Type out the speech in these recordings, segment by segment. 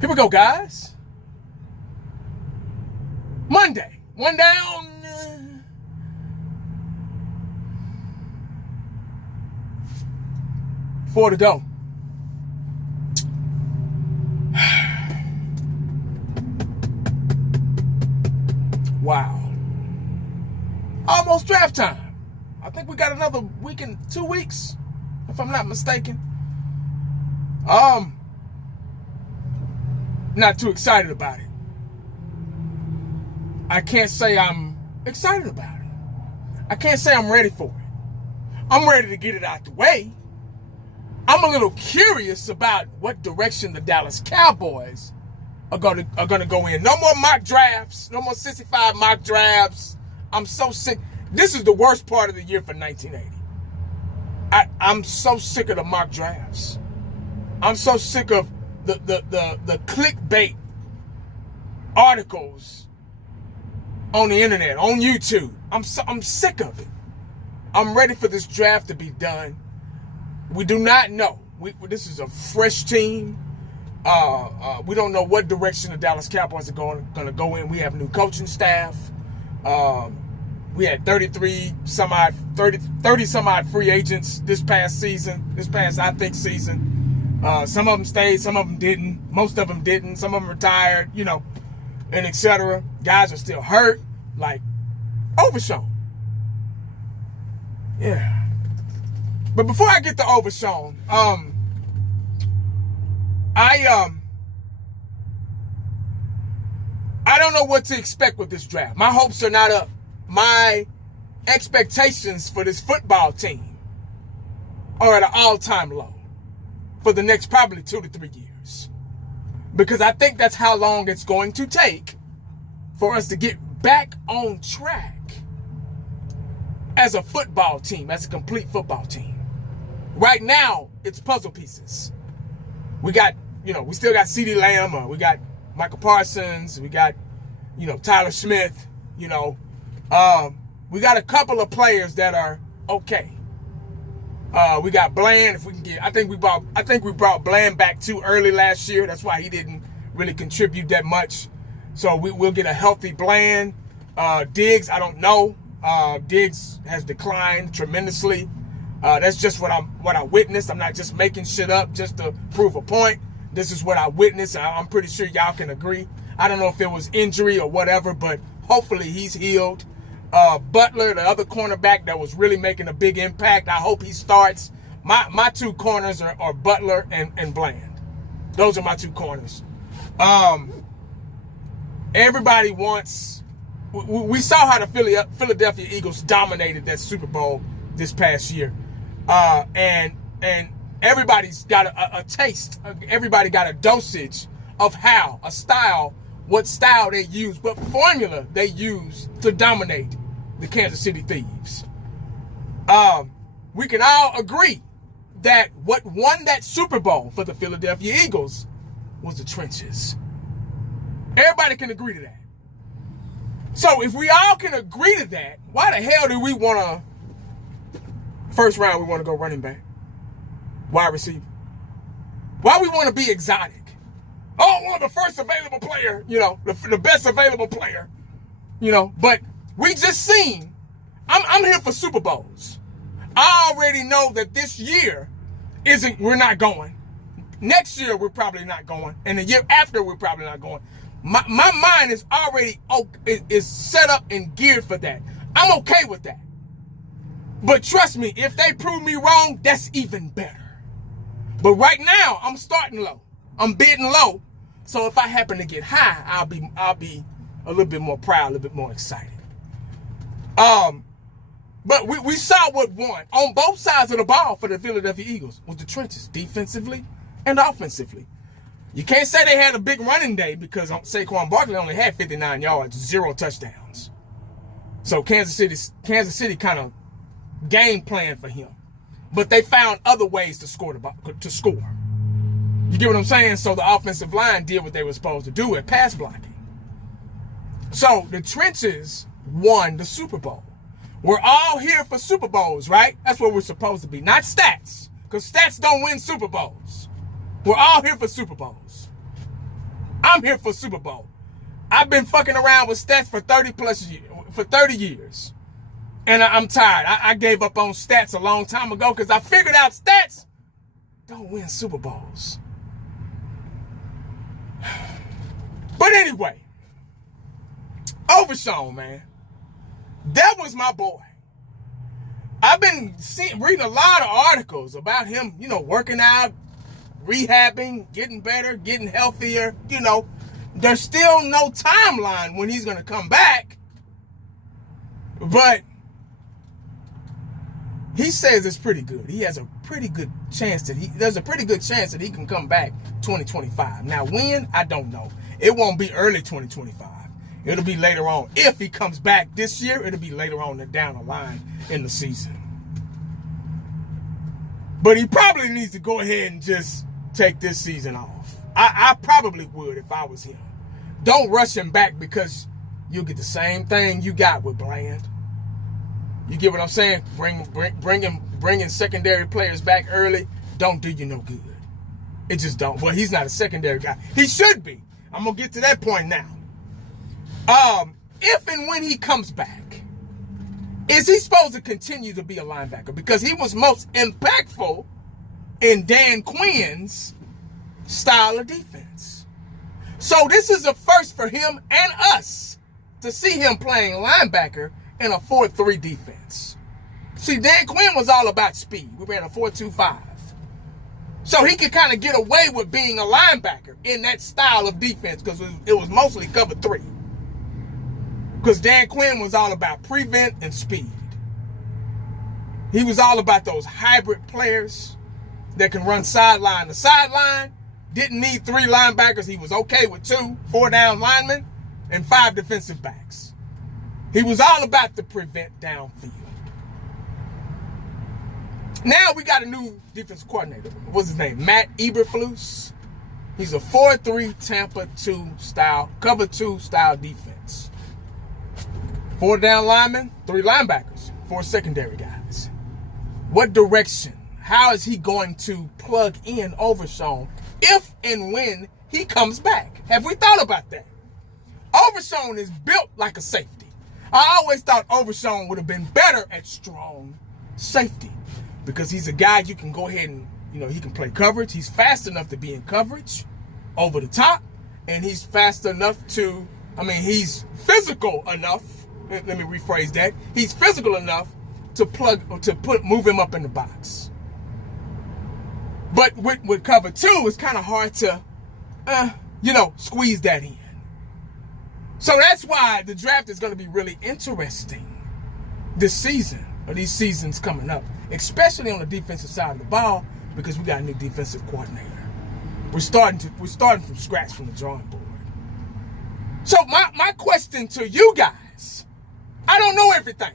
Here we go, guys. Monday. One down. Four to go. Wow. Almost draft time. I think we got another week and 2 weeks, if I'm not mistaken. Not too excited about it. I can't say I'm excited about it. I can't say I'm ready for it. I'm ready to get it out the way. I'm a little curious about what direction the Dallas Cowboys are going to go in. No more mock drafts. No more 65 mock drafts. I'm so sick. This is the worst part of the year for 1980. I'm so sick of the mock drafts. I'm so sick of the clickbait articles on the internet, on YouTube. I'm sick of it. I'm ready for this draft to be done. We do not know. This is a fresh team. We don't know what direction the Dallas Cowboys are going to go in. We have new coaching staff. We had 30 some odd free agents this past season. Some of them stayed, some of them didn't. Most of them didn't. Some of them retired, and etc. Guys are still hurt, like Overshown. Yeah. But before I get to Overshown, I don't know what to expect with this draft. My hopes are not up. My expectations for this football team are at an all-time low for the next probably 2 to 3 years. Because I think that's how long it's going to take for us to get back on track as a football team, as a complete football team. Right now, it's puzzle pieces. We got, we still got CeeDee Lamb, we got Micah Parsons, we got, Tyler Smith, we got a couple of players that are okay. We got Bland. If we can get, I think we brought Bland back too early last year. That's why he didn't really contribute that much. So we'll get a healthy Bland. Diggs, I don't know. Diggs has declined tremendously. That's just what I witnessed. I'm not just making shit up just to prove a point. This is what I witnessed. I'm pretty sure y'all can agree. I don't know if it was injury or whatever, but hopefully he's healed. Butler, the other cornerback that was really making a big impact, I hope he starts. My two corners are Butler and Bland. Those are my two corners. Everybody wants... We saw how the Philadelphia Eagles dominated that Super Bowl this past year. And everybody's got a taste. Everybody got a dosage of what style they use, what formula they use to dominate the Kansas City Thieves. We can all agree that what won that Super Bowl for the Philadelphia Eagles was the trenches. Everybody can agree to that. So if we all can agree to that, why the hell do we want to, first round, we want to go running back, wide receiver? Why we want to be exotic? Oh, one of the first available player, the best available player, but we just seen, I'm here for Super Bowls. I already know that this year we're not going. Next year, we're probably not going. And the year after, we're probably not going. My mind is already is set up and geared for that. I'm okay with that. But trust me, if they prove me wrong, that's even better. But right now, I'm starting low. I'm bidding low. So if I happen to get high, I'll be a little bit more proud, a little bit more excited. But we saw what won on both sides of the ball for the Philadelphia Eagles was the trenches, defensively and offensively. You can't say they had a big running day because Saquon Barkley only had 59 yards, 0 touchdowns. So Kansas City kind of game plan for him. But they found other ways to score. You get what I'm saying? So the offensive line did what they were supposed to do at pass blocking. So the trenches won the Super Bowl. We're all here for Super Bowls, right? That's what we're supposed to be. Not stats, because stats don't win Super Bowls. We're all here for Super Bowls. I'm here for Super Bowl. I've been fucking around with stats for 30 years. And I'm tired. I gave up on stats a long time ago because I figured out stats don't win Super Bowls. But anyway, Overshown, man. That was my boy. I've been reading a lot of articles about him, working out, rehabbing, getting better, getting healthier. There's still no timeline when he's going to come back. But he says it's pretty good. He has a pretty good chance there's a pretty good chance that he can come back 2025. Now, when? I don't know. It won't be early 2025. It'll be later on. If he comes back this year, it'll be later on down the line in the season. But he probably needs to go ahead and just take this season off. I probably would if I was him. Don't rush him back because you'll get the same thing you got with Bland. You get what I'm saying? Bringing secondary players back early don't do you no good. It just don't. Well, he's not a secondary guy. He should be. I'm going to get to that point now. If and when he comes back, is he supposed to continue to be a linebacker? Because he was most impactful in Dan Quinn's style of defense. So this is a first for him and us to see him playing linebacker in a 4-3 defense. See, Dan Quinn was all about speed. We ran a 4-2-5. So he could kind of get away with being a linebacker in that style of defense because it was mostly cover 3. Because Dan Quinn was all about prevent and speed. He was all about those hybrid players that can run sideline to sideline. Didn't need 3 linebackers. He was okay with 2 4-down linemen and 5 defensive backs. He was all about the prevent downfield. Now we got a new defensive coordinator. What's his name? Matt Eberflus. He's a 4-3 Tampa 2 style, cover 2 style defense. 4 down linemen, 3 linebackers, 4 secondary guys. What direction? How is he going to plug in Overshown if and when he comes back? Have we thought about that? Overshown is built like a safety. I always thought Overshown would have been better at strong safety because he's a guy you can go ahead and, he can play coverage. He's fast enough to be in coverage over the top, and he's fast enough he's physical enough. Let me rephrase that. He's physical enough to move him up in the box. But with cover 2, it's kind of hard to, squeeze that in. So that's why the draft is going to be really interesting this season, or these seasons coming up, especially on the defensive side of the ball, because we got a new defensive coordinator. We're starting from scratch from the drawing board. So my question to you guys, I don't know everything.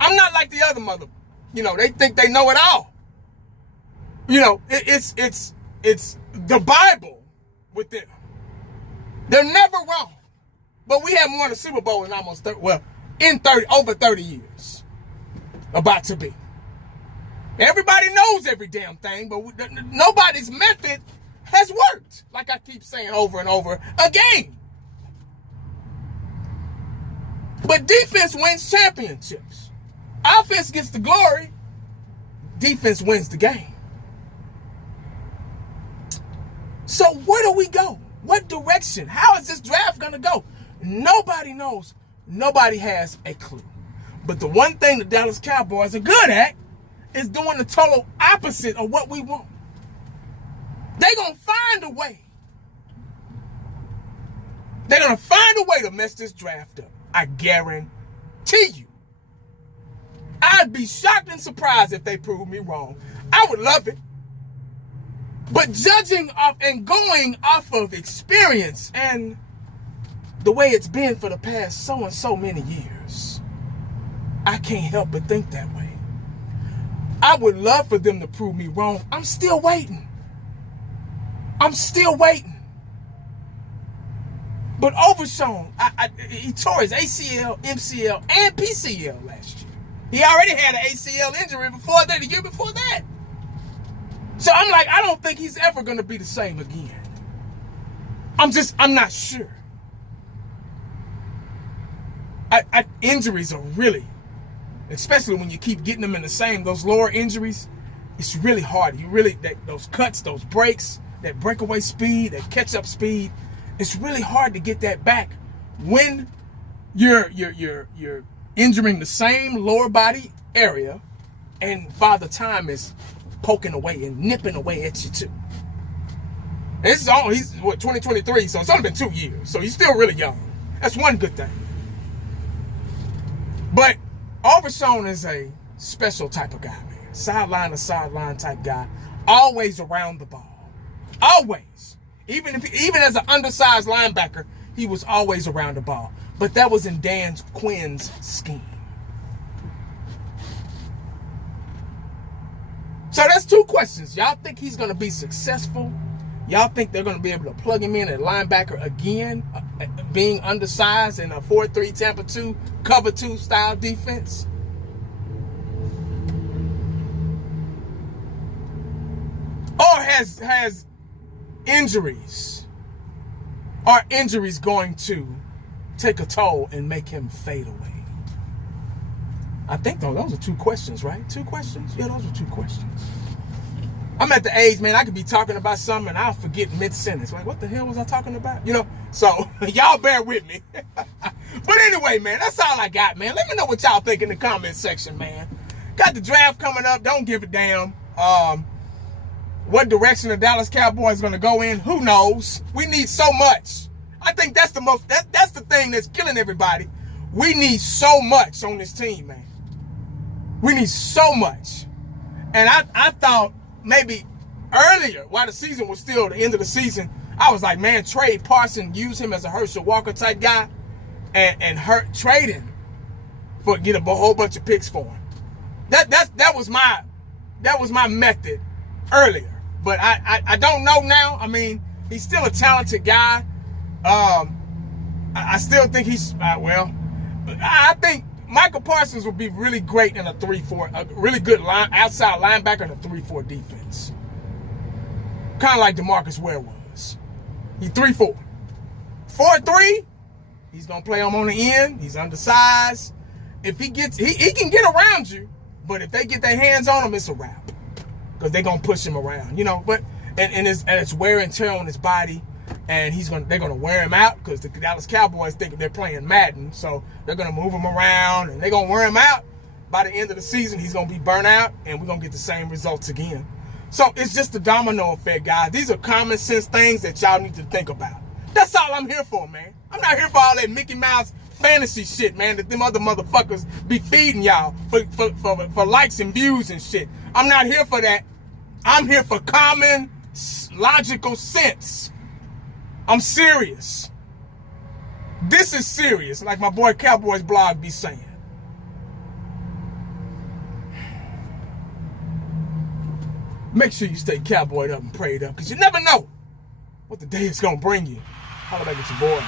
I'm not like the other they think they know it all. It's the Bible with them. They're never wrong. But we haven't won a Super Bowl in over 30 years. About to be. Everybody knows every damn thing, but nobody's method has worked. Like I keep saying over and over again. But defense wins championships. Offense gets the glory. Defense wins the game. So where do we go? What direction? How is this draft going to go? Nobody knows. Nobody has a clue. But the one thing the Dallas Cowboys are good at is doing the total opposite of what we want. They're going to find a way. They're going to find a way to mess this draft up. I guarantee you. I'd be shocked and surprised if they prove me wrong. I would love it. But judging off and going off of experience and the way it's been for the past so and so many years, I can't help but think that way. I would love for them to prove me wrong. I'm still waiting. But Overshown, he tore his ACL, MCL, and PCL last year. He already had an ACL injury before that, the year before that. So I'm like, I don't think he's ever going to be the same again. I'm not sure. Injuries are really, especially when you keep getting them in those lower injuries, it's really hard. Those cuts, those breaks, that breakaway speed, that catch-up speed, it's really hard to get that back when you're injuring the same lower body area, and Father Time is poking away and nipping away at you too. He's 2023, so it's only been 2 years, so he's still really young. That's one good thing. But Overshown is a special type of guy, man. Sideline to sideline type guy, always around the ball, always. Even as an undersized linebacker, he was always around the ball. But that was in Dan Quinn's scheme. So that's 2 questions. Y'all think he's going to be successful? Y'all think they're going to be able to plug him in at linebacker again, being undersized in a 4-3 Tampa 2 cover 2 style defense? Or has injuries? Are injuries going to take a toll and make him fade away? I think those are 2 questions, right? 2 questions? Yeah, those are 2 questions. I'm at the age, man, I could be talking about something and I'll forget mid-sentence. Like, what the hell was I talking about? You know, so y'all bear with me. But anyway, man, that's all I got, man. Let me know what y'all think in the comment section, man. Got the draft coming up. Don't give a damn. What direction the Dallas Cowboys going to go in, who knows? We need so much. I think that's that's the thing that's killing everybody. We need so much on this team, man. We need so much. And I thought maybe earlier, while the season was still the end of the season, I was like, man, trade Parsons, use him as a Herschel Walker type guy, and trade him get a whole bunch of picks for him. That was my method earlier. But I don't know now. I mean, he's still a talented guy. I still think I think Micah Parsons would be really great in a 3-4, a really good outside linebacker in a 3-4 defense. Kind of like DeMarcus Ware was. He's 3-4. 4-3, he's going to play him on the end. He's undersized. If he can get around you, but if they get their hands on him, it's a wrap. Because they're going to push him around, you know. But and it's wear and tear on his body. And they're gonna wear him out because the Dallas Cowboys think they're playing Madden, so they're gonna move him around and they're gonna wear him out. By the end of the season, he's gonna be burnt out, and we're gonna get the same results again. So it's just a domino effect, guys. These are common sense things that y'all need to think about. That's all I'm here for, man. I'm not here for all that Mickey Mouse fantasy shit, man, that them other motherfuckers be feeding y'all for likes and views and shit. I'm not here for that. I'm here for common, logical sense. I'm serious. This is serious, like my boy Cowboys blog be saying. Make sure you stay cowboyed up and prayed up, because you never know what the day is going to bring you. Holla back at your boy.